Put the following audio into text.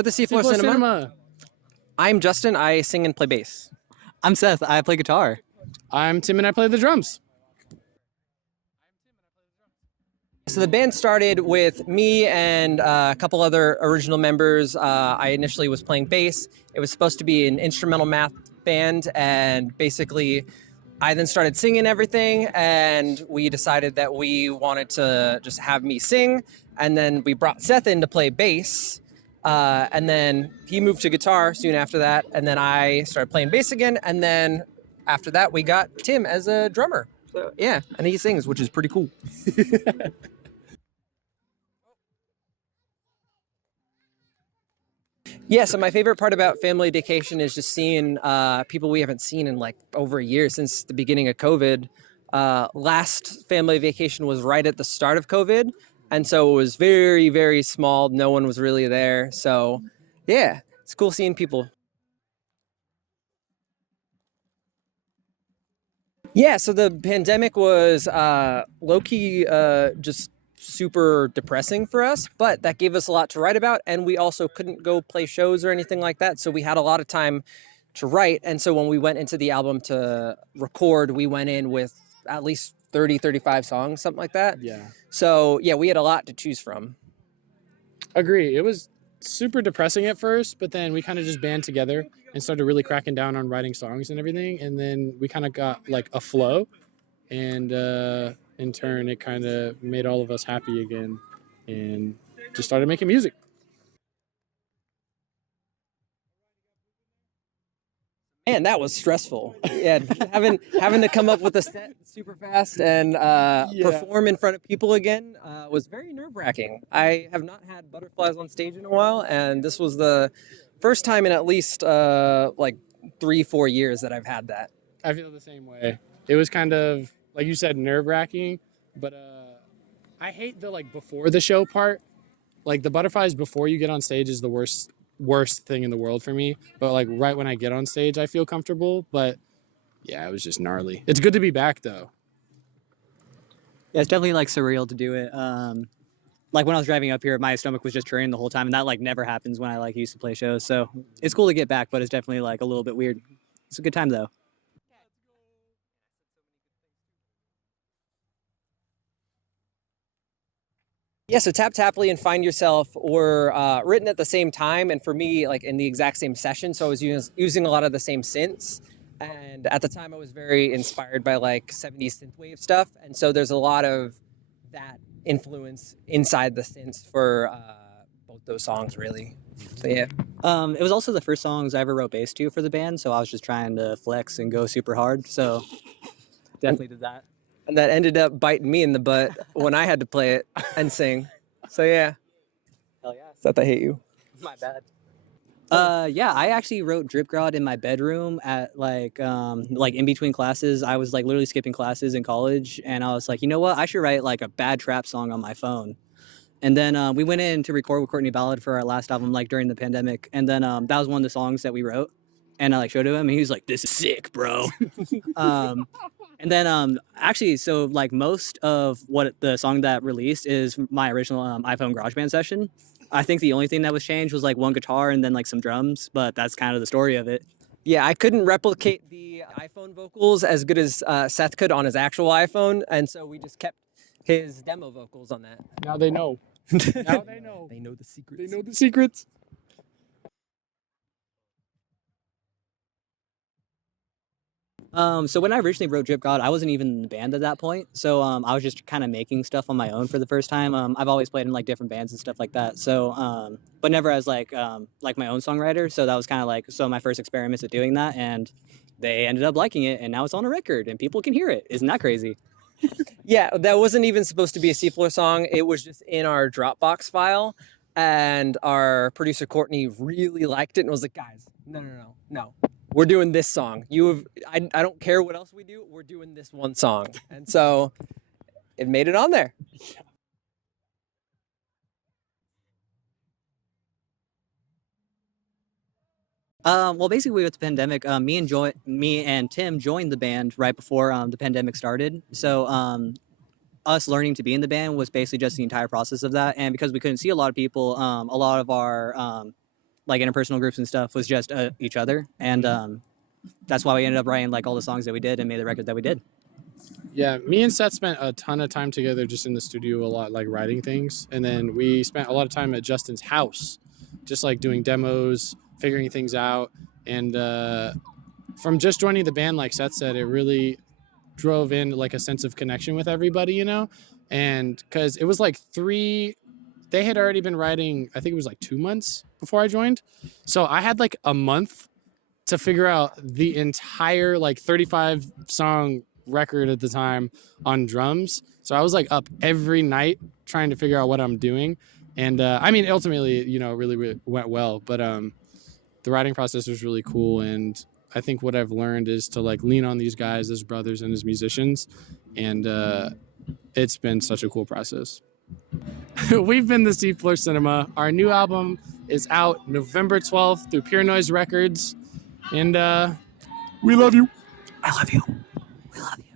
We're the Seafloor Cinema. I'm Justin. I sing and play bass. I'm Seth. I play guitar. I'm Tim and I play the drums. So the band started with me and a couple other original members. I initially was playing bass. It was supposed to be an instrumental math band, and basically I then started singing everything, and we decided that we wanted to just have me sing, and then we brought Seth in to play bass, and then he moved to guitar soon after that, and then I started playing bass again, and then after that we got Tim as a drummer. So yeah, and he sings, which is pretty cool. Yeah, so my favorite part about Family Daycation is just seeing people we haven't seen in like over a year since the beginning of COVID. Last Family Vacation was right at the start of COVID, and so it was very, very small. No one was really there. So yeah, it's cool seeing people. Yeah, so the pandemic was low-key just super depressing for us, but that gave us a lot to write about, and we also couldn't go play shows or anything like that, so we had a lot of time to write. And so when we went into the album to record, we went in with at least 35 songs, something like that. Yeah. So yeah, we had a lot to choose from. Agree. It was super depressing at first, but then we kind of just band together and started really cracking down on writing songs and everything, and then we kind of got like a flow, and in turn it kind of made all of us happy again and just started making music. Man, that was stressful. Yeah, having to come up with a set super fast and perform in front of people again was very nerve-wracking. I have not had butterflies on stage in a while, and this was the first time in at least like 3-4 years that I've had that. I feel the same way. It was kind of, like you said, nerve-wracking, but I hate the like before the show part. Like the butterflies before you get on stage is the worst thing in the world for me, but like right when I get on stage I feel comfortable. But yeah, it was just gnarly. It's good to be back though. Yeah, it's definitely like surreal to do it. Like when I was driving up here, my stomach was just churning the whole time, and that like never happens when I like used to play shows. So it's cool to get back, but it's definitely like a little bit weird. It's a good time though. Yeah, so Tap Tapley and Find Yourself were written at the same time, and for me, like in the exact same session. So I was using a lot of the same synths, and at the time I was very inspired by like 70s synthwave stuff, and so there's a lot of that influence inside the synths for both those songs, really. So yeah. It was also the first songs I ever wrote bass to for the band, so I was just trying to flex and go super hard. So definitely did that. And that ended up biting me in the butt when I had to play it and sing. So yeah. Hell yeah. Seth, I hate you. My bad. Yeah, I actually wrote Drip God in my bedroom at like in between classes. I was like literally skipping classes in college, and I was like, you know what? I should write like a bad trap song on my phone. And then we went in to record with Courtney Ballard for our last album, like during the pandemic. And then that was one of the songs that we wrote. And I like showed it to him, and he was like, "This is sick, bro." And then actually, so like most of what the song that released is my original iPhone GarageBand session. I think the only thing that was changed was like one guitar and then like some drums, but that's kind of the story of it. Yeah, I couldn't replicate the iPhone vocals as good as Seth could on his actual iPhone, and so we just kept his demo vocals on that. Now they know. Now they know. They know the secrets. They know the secrets. So when I originally wrote Drip God, I wasn't even in the band at that point. So I was just kind of making stuff on my own for the first time. I've always played in like different bands and stuff like that. So, but never as like my own songwriter. So that was kind of like my first experiments at doing that, and they ended up liking it, and now it's on a record and people can hear it. Isn't that crazy? Yeah, that wasn't even supposed to be a Seafloor song. It was just in our Dropbox file, and our producer Courtney really liked it and was like, "Guys, no. We're doing this song. I don't care what else we do. We're doing this one song." And so it made it on there. Well, basically with the pandemic, me and Tim joined the band right before the pandemic started. So us learning to be in the band was basically just the entire process of that. And because we couldn't see a lot of people, a lot of our like interpersonal groups and stuff was just each other, and that's why we ended up writing like all the songs that we did and made the record that we did. Yeah, me and Seth spent a ton of time together just in the studio a lot, like writing things. And then we spent a lot of time at Justin's house, just like doing demos, figuring things out. And from just joining the band, like Seth said, it really drove in like a sense of connection with everybody, you know? And because it was like they had already been writing, I think it was like 2 months before I joined. So I had like a month to figure out the entire like 35 song record at the time on drums. So I was like up every night trying to figure out what I'm doing. And I mean, ultimately, you know, really went well, but the writing process was really cool. And I think what I've learned is to like lean on these guys as brothers and as musicians. And it's been such a cool process. We've been the Seafloor Cinema. Our new album is out November 12th through Pure Noise Records. And we love you. I love you. We love you.